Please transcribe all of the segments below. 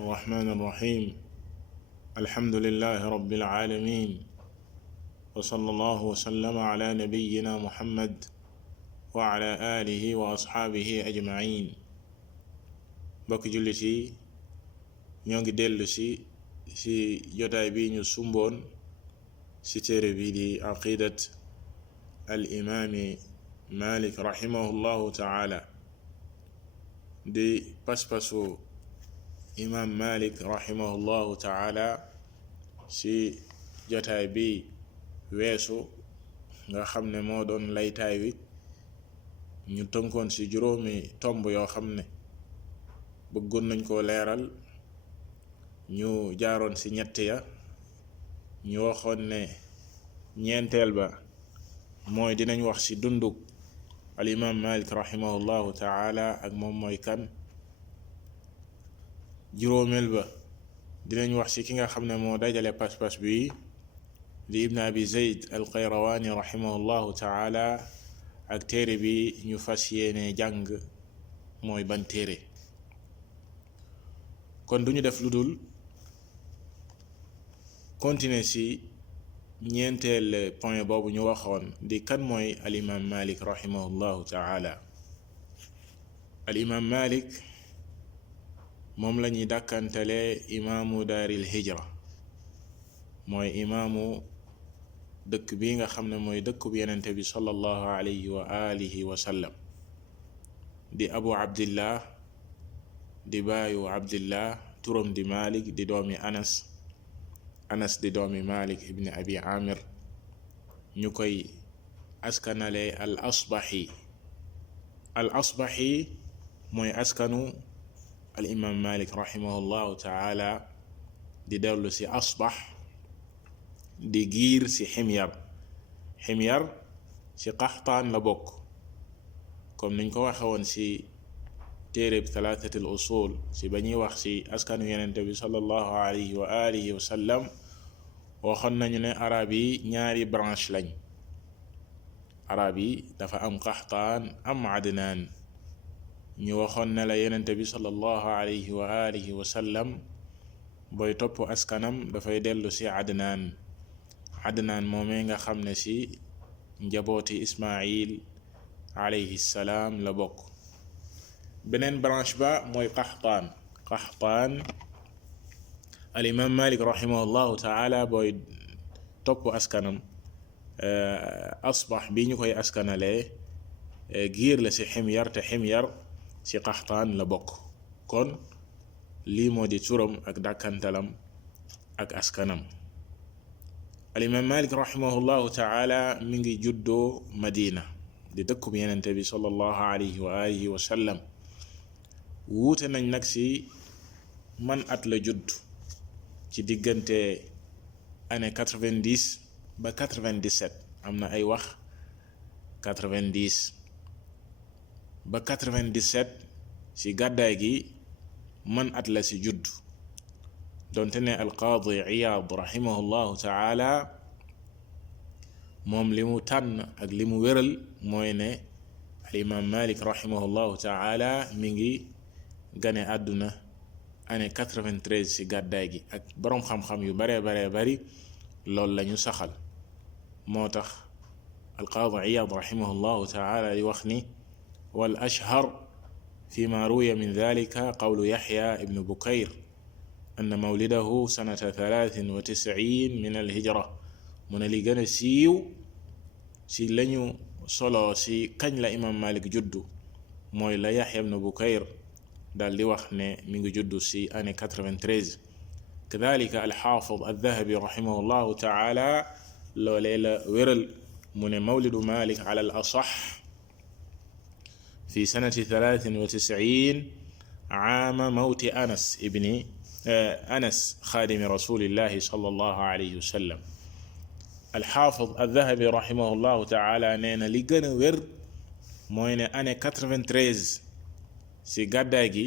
الرحمن الرحيم الحمد لله رب العالمين وصلى الله وسلم على نبينا محمد وعلى آله وأصحابه أجمعين bokk jullit yi ñoo ngi dellu ci jotaay bi ñu sumboon ci téere bi di aqidat al imaami Malik rahimahullahu ta'ala di paspasu imaam Malik rahimahullahu ta'ala ci jotaay bi weesu nga xam ne moo doon laytaay wi ñu tënkoon ci juróomi tomb yoo xam ne bëggoon nañ koo leeral ñu jaaroon ci ñett ya ñu waxoon ne ñeenteel ba mooy dinañ wax ci dunduk al imam Malik rahimahullahu ta'ala ak moom mooy kan. juróomeel ba dinañ wax ci ki nga xam ne moo dajale pas-pas bi di ibn abi zayd al qayrawani rahimahullahu ta'ala ak téere bi ñu fas yéene jàng mooy ban téere. kon duñu def lu dul continuer ci ñeenteel point boobu ñu waxoon di kan mooy al imam Malik rahimahullahu ta'ala. al imam Malik moom la ñuy dàkkantale imaamu daaril hijra, mooy imaamu dëkk bi nga xam ne mooy dëkk bu yenente bi sallallahu alayhi wa alihi wa sallam, di abu abdillah, di baayu abdillah, turam di Malik, di doomi Anas di doomi Malik ibn abi amir, ñu koy askanale al asbahi mooy askanu al imam Malik rahimahullahu ta'ala di dellu ci asbax, di giir ci ximyar ci qaxtaan la bokk, comme niñ ko waxe woon ci téereb thalathatil usul ci ba ñuy wax ci askanu yenente bi sallallahu alayhi wa alihi wa sallam. waxoon nañu ne arab yi ñaari branche lañ, arab yi dafa am qaxtaan am adnaan. ñu waxoon ne la yenente bi sallallahu alayhi wa alihi wa sallam booy topp askanam dafay dellu ci adnaan moomee nga xam ne ci njabooti ismail alayhi salaam la bokk. beneen branche ba mooy qaxtaan al imam Malik rahimahullahu ta'ala booy topp askanam asbax bi ñu koy askanalee giir la ci ximyar, te ximyar ci qaxtaan la bokk. kon lii moo di turam ak dàkkantalam ak askanam. al imam Malik rahimahullahu ta'ala mi ngi juddoo Madina, di dëkkub yenente bi sallallahu alayhi wa alihi wa sallam. wuute nañ nag ci man at la judd, ci diggante année 90 ba 97, am na ay wax 90 ba 97 ci gàddaay gi man at la ci judd, donte ne alqaadi Iyaad rahimahullahu ta'ala moom li mu tànn ak li mu wéral mooy ne al imam Malik rahimahullahu ta'ala mi ngi gane àdduna année 93 ci gàddaay gi, ak boroom xam-xam yu bare bari loolu lañu saxal. moo tax alqaadi Iyaad rahimahullahu ta'ala di wax ni wal ashhar فيما روي من ذلك قول يحيى ابن بكير أن مولده سنة 93 من الهجرة. من li gën a siiw ci lañu solo ci kañ la imam Malik juddu mooy la Yahya ibn Bukayr daal di wax ne mi ngi juddu ci année 93. kadhalika al-Hafiz al-Dhahabi rahimahullahu ta'ala loolee la wéral mu ne mawlidu Malik ala al-asah في سنة 93 عام موت أنس خادم رسول الله صلى الله عليه وسلم. الحافظ الذهبي رحمه الله تعالى نينا li gën a wér mooy ne année 93 ci gàddaay gi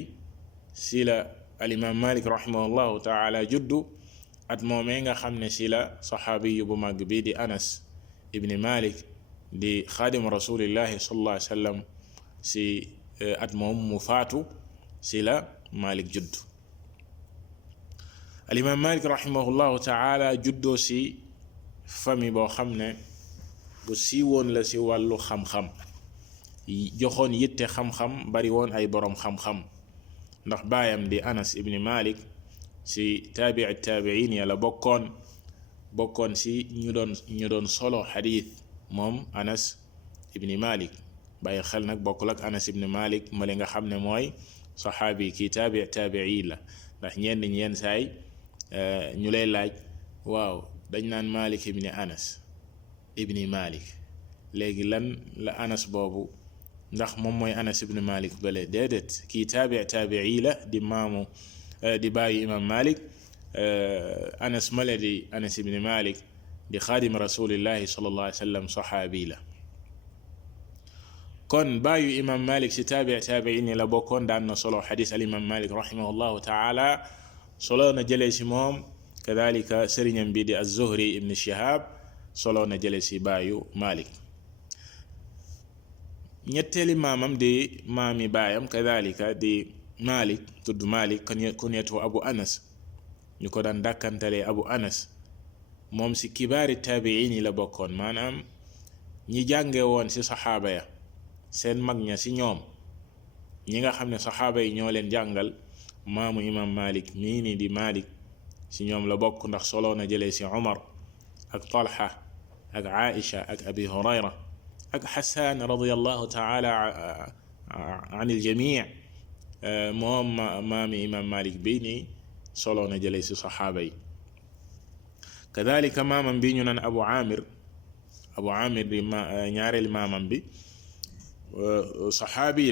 ci la al imam Malik rahimahullahu ta'ala juddu. at moomee nga xam ne ci la saxaabi bu mag bi di Anas ibn Malik di xaadim rasulillahi sallallahu alayhi wa sallam ci at moom mu faatu ci la Malik judd. al imam Malik rahimahullahu taala juddoo si famille boo xam ne bu siiwoon la si wàllu xam-xam, joxoon yitte xam-xam, bari woon ay boroom xam-xam, ndax baayam di Anas ibni Malik si taabii taabiin ya la bokkoon si ñu doon solo xadiis moom Anas ibni Malik. bàyyi xel nag bokkul ak Anas ibni Malik ma li nga xam ne mooy saxaabi kii taabii la, ndax ñenn ñi yenn saay ñu lay laaj, waaw dañ naan Malik ibni Anas ibni Malik, léegi lan la Anas boobu ndax moom mooy Anas ibni Malik bale? déedéet, kii taabii la di maamu di bàyyi imam Malik. Anas male di Anas ibni Malik di xaadim rasulillahi sallallahu alayhi wa sallam, saxaabi la. kon bàyyu imam Malik si taabiin la bokkoon, daan na solo xadis al imam Malik rahimahullahu taala, solo na jëlee si moom. kadalika sëriñam bi di az-Zuhri ibn Shihab solo na jëlee si bàyyu Malik. ñetteeli maamam di maami baayam kadalika di Malik, tudd Malik kunyatu Abu Anas, ñu ko daan dàkkantalee Abu Anas. moom si kibaari taabiin yi la bokkoon, maanaam ñi jànge woon si saxaaba ya, seen mag ña si ñoom, ñi nga xam ne saxaaba yi ñoo leen jàngal. maamu imam Malik mii nii di Malik si ñoom la bokk, ndax solo na jëlee si Umar ak Talha ak Aisha ak Abi Hurayra ak Hassan radiyallahu taala an il-jamii. moom maami imam Malik bii nii solo na jëlee si saxaaba yi. kadalika maamam bi ñu naan Abu Amir di ñaareeli maamam bi saxaabi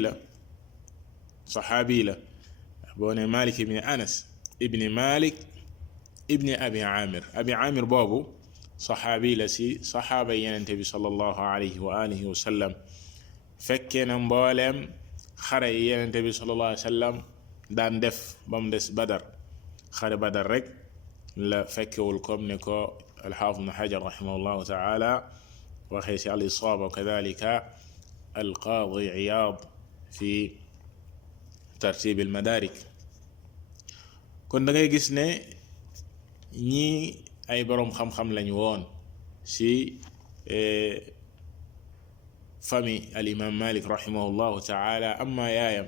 la boo ne Malik ibni Anas ibni Malik ibni Abi Amir boobu saxaabi la si saxaaba yenente bi sallallahu alayhi wa alihi wa sallam. fekkee na mbooleem xare yi yenente bi sallallahu alayhi wa sallam daan def ba mu des Badar. xare Badar rek la fekkewul, comme ne ko al-Hafiz ibn Hajar rahimahullahu taala waxee si al-Isaaba wa kadalika al-Qaadi Iyaad fi tartib al-madaarik. kon da ngay gis ne ñii ay boroom xam-xam lañu woon si famille al imam Malik rahimahullahu taala. amma yaayam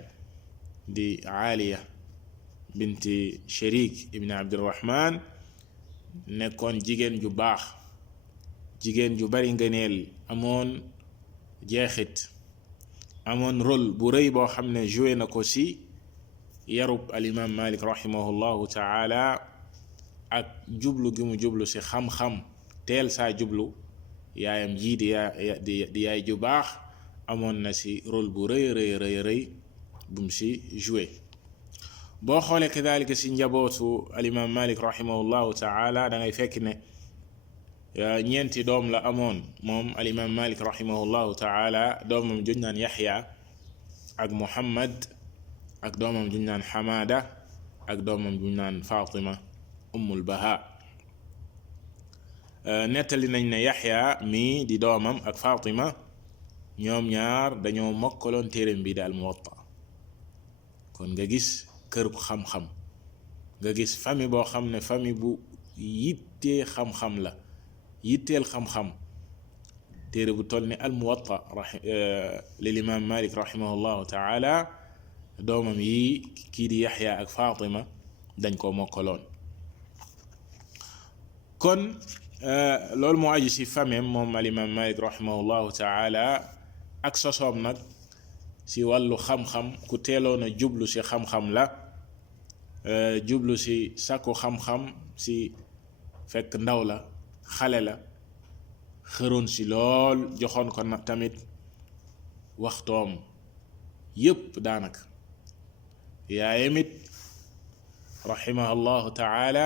di Aaliya binti Sharik ibn Abdirahman nekkoon jigéen ju baax, jigéen ju bari ngëneel, amoon jeexit, amoon rôle bu rëy boo xam ne joué na ko si yarub al imam Malik rahimahullahu taala, ak jublu gi mu jublu si xam-xam, teel saa jublu. yaayam jii di yaay ju baax amoon na si rôle bu rëy bu mu si joué. boo xoolee kadalika si njabootu al imam Malik rahimahullahu taala da ngay fekk ne ñeenti doom la amoon moom al imam Malik rahimahullahu taala. doomam juñ naan Yaxya ak Muhammad, ak doomam juñ naan Hamada, ak doomam juñ naan Fatima ummul Baha. nettali nañ ne Yaxya mii di doomam ak Fatima ñoom ñaar dañoo mokkaloon téereem bi daal Muwatta. kon nga gis kër gu xam-xam, nga gis famille boo xam ne famille bu yittee xam-xam la, yitteel xam-xam. téere bu toll ni al Muwatta lil imam Malik rahimahullahu taala, doomam yi kii di Yaxya ak Fatima dañ koo mokkaloon. kon loolu moo aju si famem moom al imam Malik rahimahullahu taala. ak sosoom nag si wàllu xam-xam, ku teeloon a jublu si xam-xam la, jublu si sàkku xam-xam si fekk ndaw la, xale la, xëroon si lool, joxoon ko tamit waxtoom yépp daanaka. yaayam it rahimahullahu taala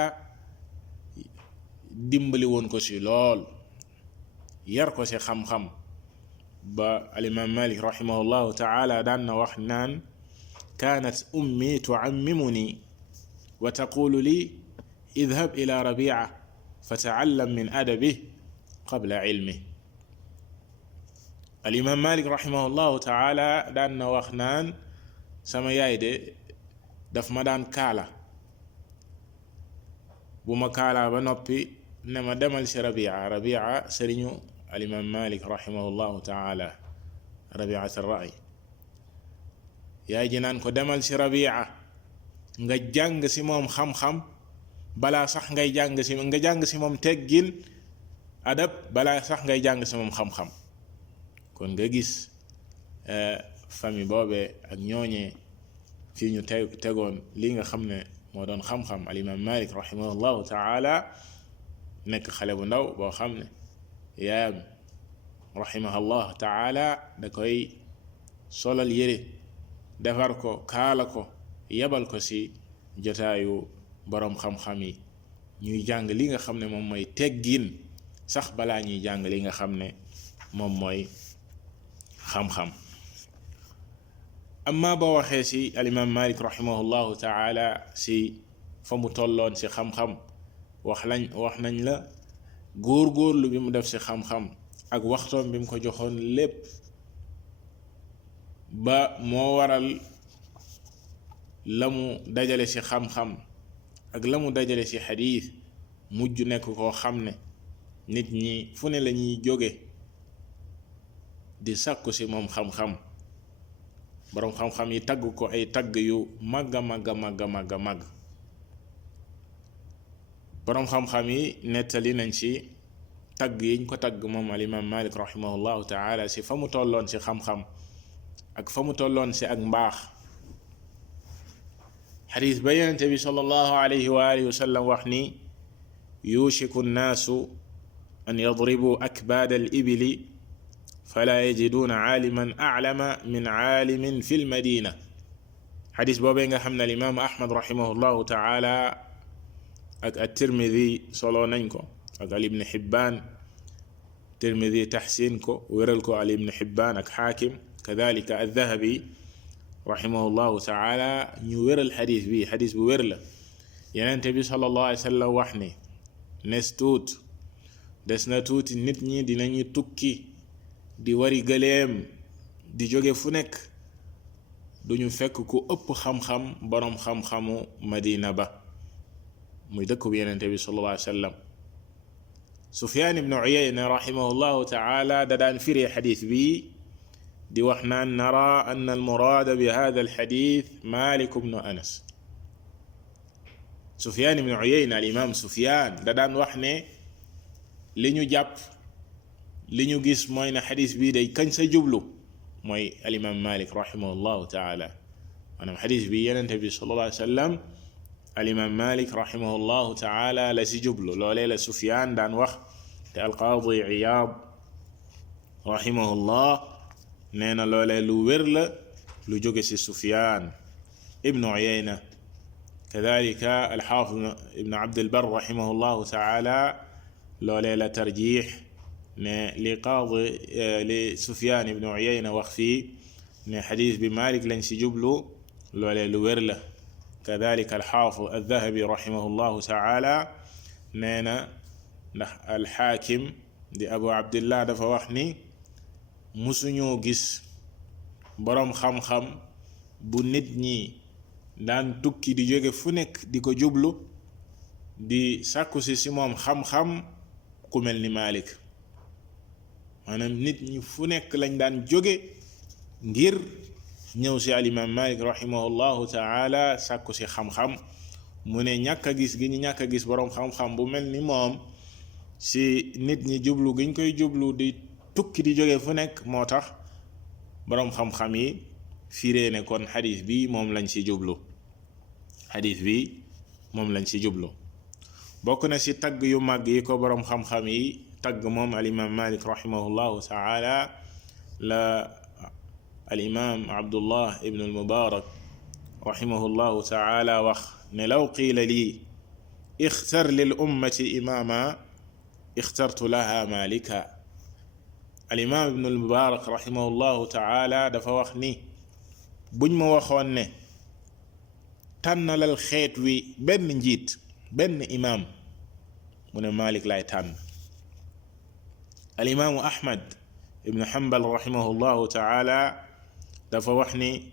dimbali woon ko si lool, yar ko si xam-xam, ba alimam Malik rahimahullahu taala daan na wax naan kaanat ummi tuammimuni wa taqulu li idhab ila Rabia fa taallam min adabih qabla ilmih. alimam Malik rahimahullahu taala daan na wax naan sama yaay de daf ma daan kaala bu ma kaalaa ba noppi ne ma demal ci Rabia sëriñu alimam Malik rahimahullahu taala, Rabiat ar-Ra'i. yaay ji naan ko demal ci Rabia nga jàng ci moom xam-xam balaa sax ngay jàng ci moom teggin adab balaa sax ngay jàng ci moom xam-xam. kon nga gis famille boobee ak ñooñee fii ñu tegoon lii nga xam ne moo doon xam-xam alimam Malik rahimahullahu taala, nekk xale bu ndaw boo xam ne yaayam rahimahullah taala da koy solal yére, defar ko, kaala ko, yebal ko ci jotaayu boroom xam-xam yi ñuy jàng li nga xam ne moom mooy teggin sax balaa ñuy jàng li nga xam ne moom mooy xam-xam. amma boo waxee ci alimam Malik rahimahullahu taala ci fa mu tolloon ci xam-xam, wax nañ la góor-góorlu bi mu def ci xam-xam ak waxtoom bi mu ko joxoon lépp, ba moo waral la mu dajale ci xam-xam ak la mu dajale ci xadiis mujj nekk koo xam ne nit ñi fu ne la ñuy jóge di sàkku ci moom xam-xam. boroom xam-xam yi tagg ko ay tagg yu màgga màgga màgga màgga màgg. boroom xam-xam yi nettali nañ ci tagg yiñ ko tagg moom alimam Malik rahimahullahu taala ci fa mu tolloon ci xam-xam ak fa mu tolloon ci ak mbaax. xadiis ba Yonent bi sallallahu alayhi wa alihi wa sallam wax ni yushiku nnaasu an yadribu akbaada al ibili fala yajiduuna aaliman aclama min caalimin fi lmadina. xadiis boobee nga xam ne alimaamu Ahmad rahimahullahu taala ak at-Tirmidi solo nañ ko, ak al ibn Hibbaan, Tirmidi taxsin ko, wéral ko al ibn Hibbaan ak Xaakim, kadalika al-Dhahabi rahimahullahu taala ñu wéral xadiis bi, xadiis bu wér la. Yonent bi sallallahu alayhi wa sallam wax ne des na tuuti nit ñi dinañu tukki di wari gëléem di jóge fu nekk, duñu fekk ku ëpp xam-xam boroom xam-xamu Madina ba, muy dëkk bu Yonent bi sallallahu alayhi wa sallam. Sufyaan ibnu Uyayna rahimahullahu taala da daan firee xadiis bi di wax naan nara anna almuraada bi hada alxadiis Maalik ibnu Anas. Sufyaan ibnu Uyayna, al imaam Sufyaan da daan wax ne li ñu jàpp, li ñu gis mooy ne xadis bii day kañ sa jublu mooy alimam Malik rahimahullahu taala. maanaam xadis bi Yonent bi sallallahu alayhi wa sallam alimam Malik rahimahullahu taala la si jublu. loolee la Sufyaan daan wax, te alqaadi Iyaad rahimahullah nee na loolee lu wér la lu jóge si Sufyaan ibnu Uyayna. kadalika alxaafid ibnu Abdul Barr rahimahullahu taala loolee la tarjiix ne li Sufyaan ibnu Uyayna wax fii ne xadiis bi Maalik lañ si jublu, loolee lu wér la. kadalika alxaafid al-Dhahabi rahimahullahu taala nee na ndax alxaakim di Abu Abdillah dafa wax ni musuñoo gis boroom xam-xam bu nit ñi daan tukki di jóge fu nekk di ko jublu di sàkku si moom xam-xam ku mel ni Maalik. maanaam nit ñi fu nekk lañ daan jóge ngir ñëw si alimam Malik rahimahullahu taala sàkku si xam-xam. mu ne ñàkk a gis gi ñu ñàkk a gis boroom xam-xam bu mel ni moom si nit ñi jublu gi ñu koy jublu di tukki di jóge fu nekk moo tax boroom xam-xam yi firee ne kon xadis bi moom lañ si jublu, xadis bi moom lañ si jublu. bokk na si tagg yu màgg yi ko boroom xam-xam yi tagg moom alimam Malik rahimahullahu taala la alimam Abdullah ibn al-Mubarak rahimahullahu taala wax ne law qiila lii ixtar lil ummati imaama ixtartu laha Malika. alimam ibn al-Mubarak rahimahullahu taala dafa wax ni buñ ma waxoon ne tànnalal xeet wi benn njiit, benn imaam, mu ne Malik lay tànn. alimaamu Ahmad ibn Hanbal rahimahullahu taala dafa wax ni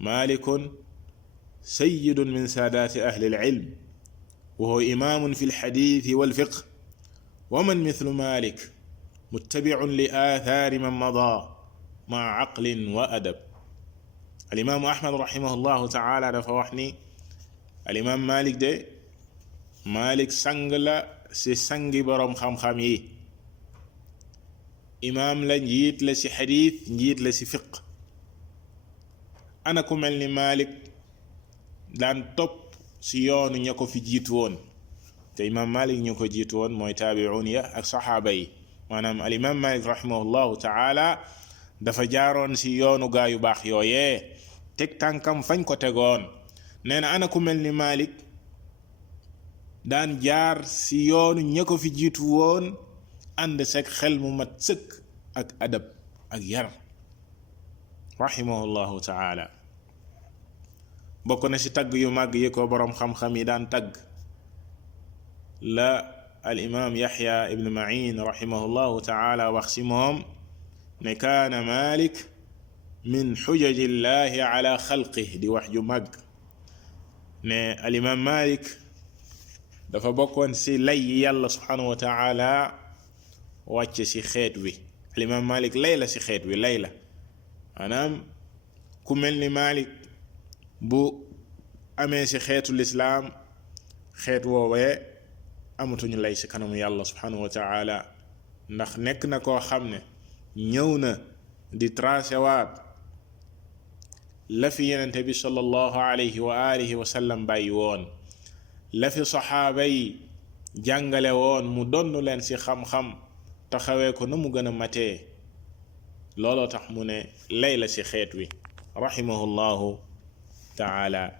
Malikun sayyidun min saadaati ahli al-ilm wa huwa imaamun fi lxadiisi walfiqh wa man mithlu Malik muttabiun li aathaari man madaa maa aqlin wa adab. alimaamu Ahmad rahimahullahu taala dafa wax ni alimaam Malik de Malik sang la ci sangi boroom xam-xam yi, imaam la, njiit la ci xadiis, njiit la ci fiq. ana ku mel ni Malik daan topp ci yoonu ña ko fi jiitu woon, te imaam Malik ñu ko jiitu woon mooy taabi'un ya ak saxaaba yi. maanaam alimaam Malik rahimahullahu taala dafa jaaroon ci yoonu gaa yu baax yooyee, teg tànkam fañ ko tegoon. nee na ana ku mel ni Malik daan jaar ci yoonu ña ko fi jiitu woon, ànd sek xel mu mat sëkk ak adab ak yar rahimahullahu taala. bokk na ci tagg yu màgg yi ko boroom xam-xam yi daan tagg la al imaam Yaxya ibn Ma'in rahimahullahu taala wax ci moom ne kaana Malik min xujaji llahi ala xalqih, di wax ju màgg ne al imaam Malik dafa bokkoon ci lay yi yàlla subhanahu wa taala wàcce ci xeet wi. al imaam Malik lay la ci xeet wi, lay la maanaam ku mel ni Malik bu amee ci xeetu lislaam, xeet woowee amatuñu lay ci kanamu yàlla subhanahu wa taala, ndax nekk na koo xam ne ñëw na di tracé waat la fi yenente bi sallallahu alayhi wa alihi wa sallam bàyyi woon, la fi saxaaba yi jàngale woon, mu donn leen ci xam-xam, taxawee ko na mu gën a matee. looloo tax mu ne lay la ci xeet wi rahimahullahu taala.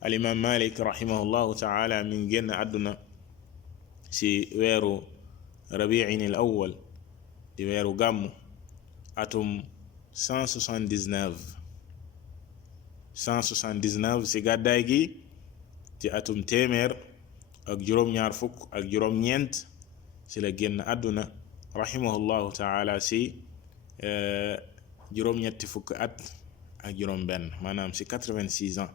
alimaam Malik rahimahullahu taala mi ngi génn àdduna ci weeru rabiin al awwal, di weeru gàmmu, atum 179 ci gàddaay gi, ci atum téeméer ak juróom-ñaar fukk ak juróom-ñeent ci la génn àdduna rahimahullahu taala ci juróom-ñetti fukk at ak juróom-benn, maanaam ci 86 ans.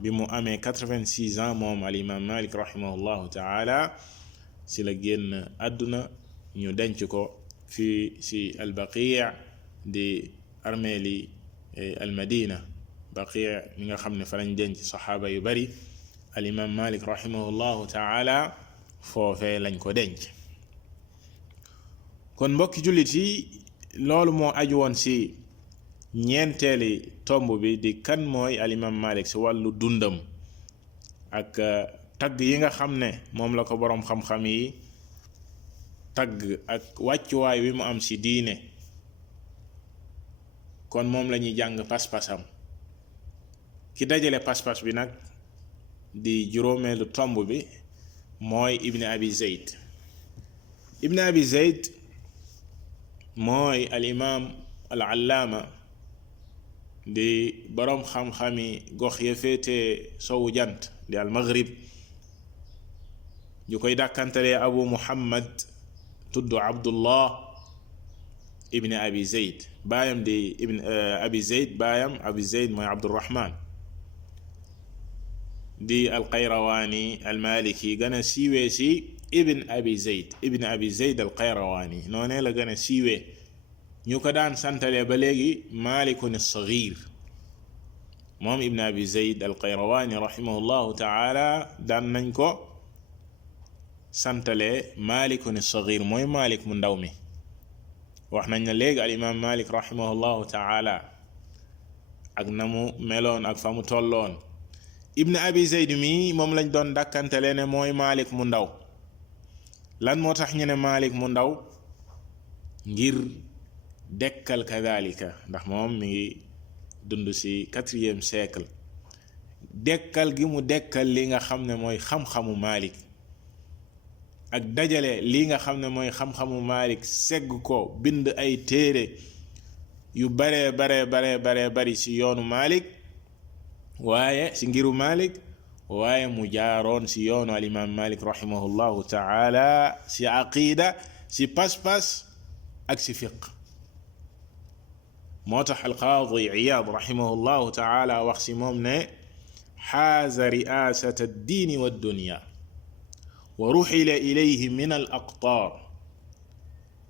bi mu amee 86 ans moom al imam Malik rahimahullahu taala ci la génn àdduna. ñu denc ko fii ci al Baqi' di armeeli al Madina. Baqi' mi nga xam ne fa lañ denc saxaaba yu bari, al imam Malik rahimahullahu taala foofee lañ ko denc. kon mbokki jullit yi, loolu moo aju woon ci ñeenteeli tomb bi di kan mooy al imam Malik ci wàllu dundam ak tagg yi nga xam ne moom la ko boroom xam-xam yi tagg ak wàccuwaay wi mu am ci diine. kon moom la ñuy jàng pas-pasam. ki dajale pas-pas bi nag di juróomeelu tomb bi mooy Ibn Abi Zayd. Ibn Abi Zayd mooy al imam al allaama, di boroom xam-xami gox ya féete sowu jant di al maghrib, ñu koy dàkkantalee Abu Muhammad, tudd Abdullah ibn Abi Zayd. baayam di ibn Abi Zayd, baayam Abi Zayd mooy Abdurrahman, di al Qayrawaani al Maliki, gën a siiwee ci ibn Abi Zayd. ibn Abi Zayd al Qayrawaani noonee la gën a siiwee. ñu ko daan santalee ba léegi Malikun as-Saghir. moom ibn Abi Zayd al Qayrawaani rahimahullahu taala daan nañ ko santalee Malikun as-Saghir, mooy Malik mu ndaw mi. wax nañ na léegi al imam Malik rahimahullahu taala ak na mu meloon ak fa mu tolloon. ibn Abi Zayd mi moom lañ doon dàkkantalee ne mooy Malik mu ndaw. lan moo tax ñu ne Malik mu ndaw? ngir dekkal kadalika, ndax moom mi ngi dund ci 4e siècle. dekkal gi mu dekkal li nga xam ne mooy xam-xamu Malik, ak dajale li nga xam ne mooy xam-xamu Malik, segg ko bind ay téere yu bare bari ci yoonu Malik, waaye ci ngiru Malik, waaye mu jaaroon ci yoonu al imam Malik rahimahullahu taala ci aqida, ci pas-pas ak ci fiq. moo tax alqaadi Iyaad rahimahullahu taala wax ci moom ne xaaza riasata addiini wa dunya. wa ruxila ilayhi min al aqtaar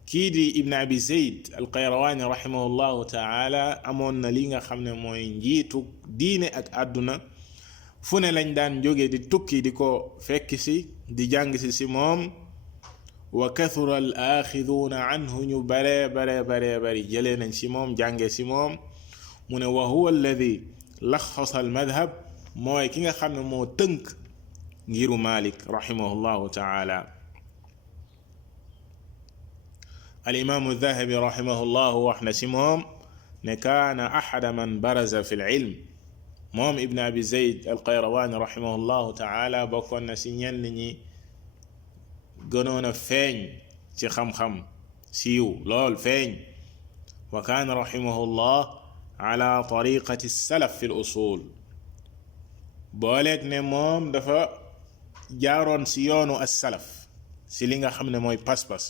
kii di ibn abi zayd al qayrawaani rahimahullahu taala amoon na li nga xam ne mooy njiitu diine ak àdduna fu ne lañ daan jóge di tukki di ko fekk si di jàng si moom wa kathura al axiduuna anhu ñu bari jëlee nañ si moom jànge si moom mu ne wa huwa alladi laxasa al madhab mooy ki nga xam ne moo tënk ngiru Malik rahimahullahu taala al imaamu Dahabi rahimahullahu wax na si moom ne kaana axada man baraza fi l ilm moom ibn abi zayd al qayrawaani rahimahullahu taala bokkoon na si ñenn ñi gënoon a feeñ ci xam-xam siiw lool feeñ wa kaana rahimahullah ala tariqati salaf fi l usul booleeg ne moom dafa jaaroon si yoonu as-salaf si li nga xam ne mooy pas-pas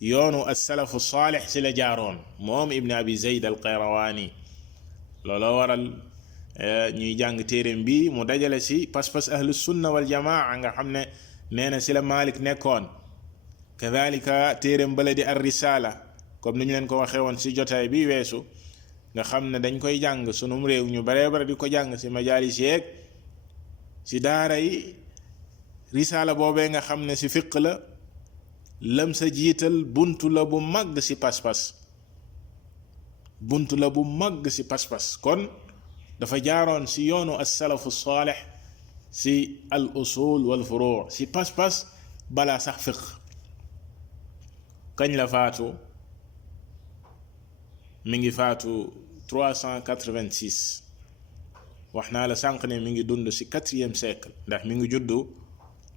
yoonu as-salafu saalix si la jaaroon moom ibn abi zayd al qayrawaani looloo waral ñuy jàng téeréem bi mu dajale si pas-pas ahlu sunna wal jamaa nga xam ne nee na si la Malik nekkoon kadhalika téeréem bala di ar risala comme ni ñu leen ko waxee woon si jotaay bi weesu nga xam ne dañ koy jàng sunum réew ñu baree bare di ko jàng si majalis yeeg si daara yi risala boobee nga xam ne si fiq la lam sa jiital buntu la bu màgg si pas-pas buntu la bu màgg si pas-pas kon dafa jaaroon si yoonu as-salafu saalix si al usul wal furu si pas-pas balaa sax fiq kañ la faatu mi ngi faatu 386 wax naa la sànq ne mi ngi dund si 4e siècle ndax mi ngi juddu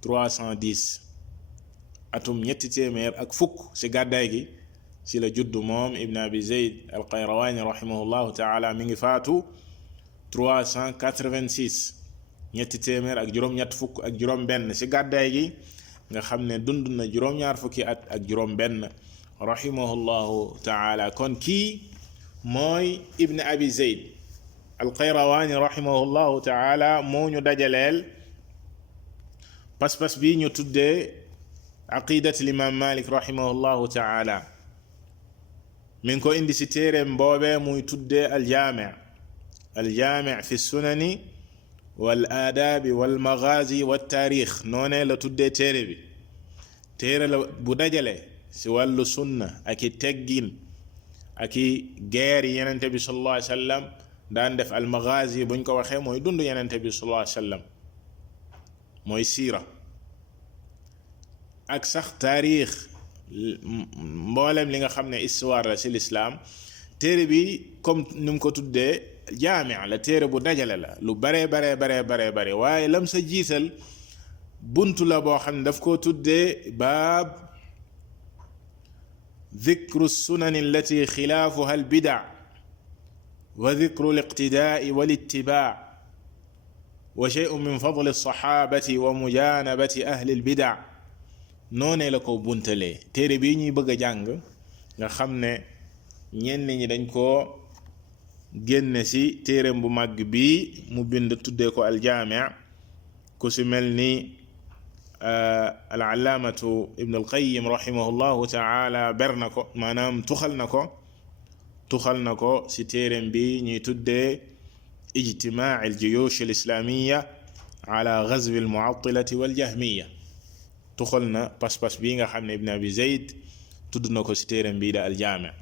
310 atum ñetti téeméer ak fukk si gàddaay gi si la juddu moom ibn abi zayd al qayrawaani rahimahullahu taala mi ngi faatu 386 ñetti téeméer ak juróom-ñett fukk ak juróom-benn si gàddaay gi nga xam ne dund na juróom-ñaar fukki at ak juróom-benn rahimahullahu taala kon kii mooy ibn abi zayd al qayrawaani rahimahullahu taala moo ñu dajaleel pas-pas bi ñu tuddee aqidat l'imam Malik rahimahullahu taala mi ngi ko indi si téeréem boobee muy tuddee aljaami fi sunani wal aadaabi wal maghazi wa taarix noonee la tuddee téere bi téere la bu dajale si wàllu sunna ak i teggin ak i geer yi yenente bi sallallahu alayhi wa sallam daan def al maghazi buñ ko waxee mooy dund yenente bi sallallahu alayhi wa sallam mooy siira ak sax taarix mboolem li nga xam ne histoire la si lislaam téere bi comme ni mu ko tuddee jaami' la téere bu dajale la lu bare waaye lam sa jiital buntu la boo xam ne daf koo tuddee baab dhikru sunani allati xilaafuha al bida' wa dhikru al iqtidaa' wal ittibaa' wa shay'un min fadli as-sahabati wa mujanabati ahli al bida' noonee la ko buntalee téere bii ñuy bëgg a jàng nga xam ne ñenn ñi dañ koo génne ci téereem bu màgg bii mu bind tuddee ko aljaami' ku ci mel ni al-allaamatu ibn al-qayyim rahimahullahu taala ber na ko maanaam tuxal na ko ci téereem bi ñuy tuddee ijtimaa' al-juyuush al-islaamiyya ala ghazwi al-mu'attilati wal-jahmiyya tuxal na pas-pas bii nga xam ne ibn abi zayd tudd na ko ci téereem bii da aljaami'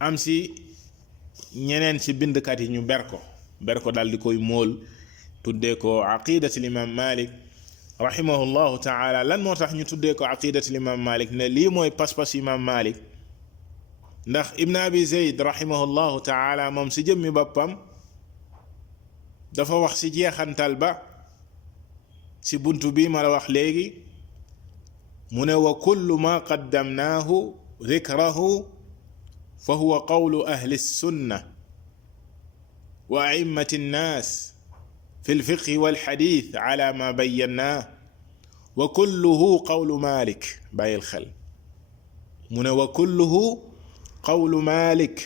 am ci ñeneen ci bindkat yi ñu ber ko daal di koy móol tuddee ko aqidatu l'imam Malik rahimahullahu taala lan moo tax ñu tuddee ko aqidatu l'imam Malik ne lii mooy pas-pas imam Malik ndax ibn abi zayd rahimahullahu taala moom ci jëmmi boppam dafa wax ci jeexantal ba ci buntu bi ma la wax léegi mu ne wa kullu ma qaddamnaahu dhikrahu fa huwa qawlu ahli sunna wa a'immati nnaas fi lfiqhi walxadith ala ma bayyannaa wa kulluhu qawlu Malik bàyyil xel mu ne wa kulluhu qawlu Malik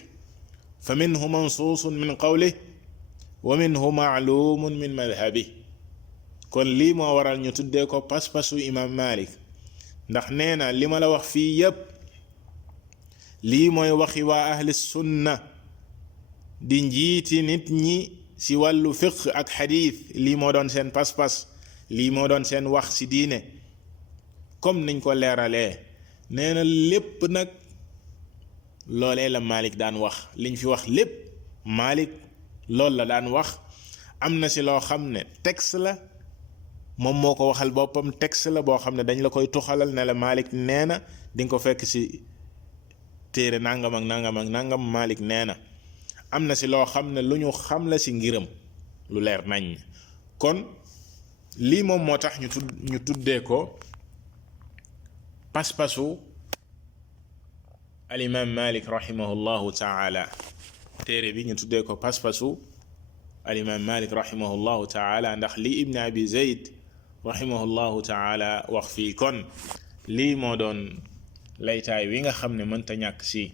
fa minhu mansuusun min qawlihi wa minhu ma'luumun min madhabihi kon lii moo waral ñu tuddee ko pas-pasu imam Malik ndax nee na li ma la wax fii yépp lii mooy waxi waa ahli sunna di njiiti nit ñi ci wàllu fiqh ak xadiis lii moo doon seen pas-pas lii moo doon seen wax ci diine comme niñ ko leeralee nee na lépp nag loolee la Malik daan wax liñ fi wax lépp Malik loolu la daan wax am na ci loo xam ne texte la moom moo ko waxal boppam texte la boo xam ne dañ la koy tuxalal ne la Malik nee na di nga ko fekk ci téere nangam ak nangam ak nangam Malik nee na am na ci loo xam ne lu ñu xam la ci ngiram lu leer nañ kon lii moom moo tax ñu tuddee ko pas-pasu al imam Malik rahimahullahu taala téere bi ñu tuddee ko pas-pasu al imam Malik rahimahullahu taala ndax lii ibn abi zayd rahimahullahu taala wax fii kon lii moo doon laytaay wi nga xam ne mënta ñàkk ci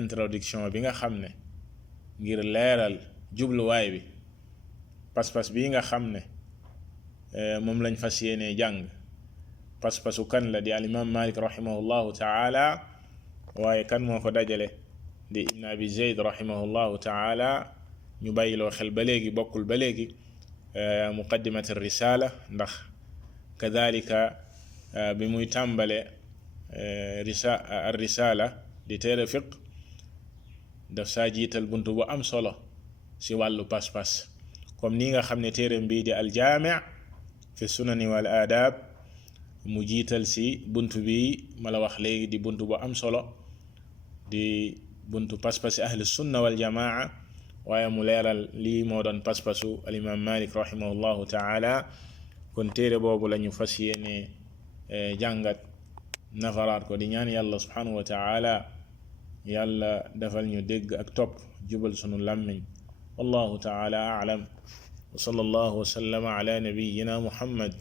introduction bi nga xam ne ngir leeral jubluwaay bi pas-pas bii nga xam ne moom lañ fas yéenee jàng pas-pasu kan la di al imam Malik rahimahullahu taala waaye kan moo ko dajale di ibn abi zayd rahimahullahu taala ñu bàyyiloo xel ba léegi bokkul ba léegi muqaddimat risala ndax kadhalika bi muy tàmbale risala di téere fiq daf saa jiital buntu bu am solo ci wàllu pas-pas comme nii nga xam ne téereem bii di aljaami' fi sunani wal aadab mu jiital ci buntu bi ma la wax léegi di buntu bu am solo di buntu pas-pasi ahli sunna wal jamaa waaye mu leeral lii moo doon pas-pasu al imam Malik rahimahullahu taala kon téere boobu la ñu fas yéene jàngat nafaraat ko di ñaan yàlla subhanahu wa taala yàlla defal ñu dégg ak topp jubal sunu làmmiñ wallahu taala a'lam wa sallallahu wa sallama ala nabiyyina muhammad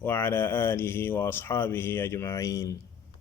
wa ala alihi wa ashabihi ajma'in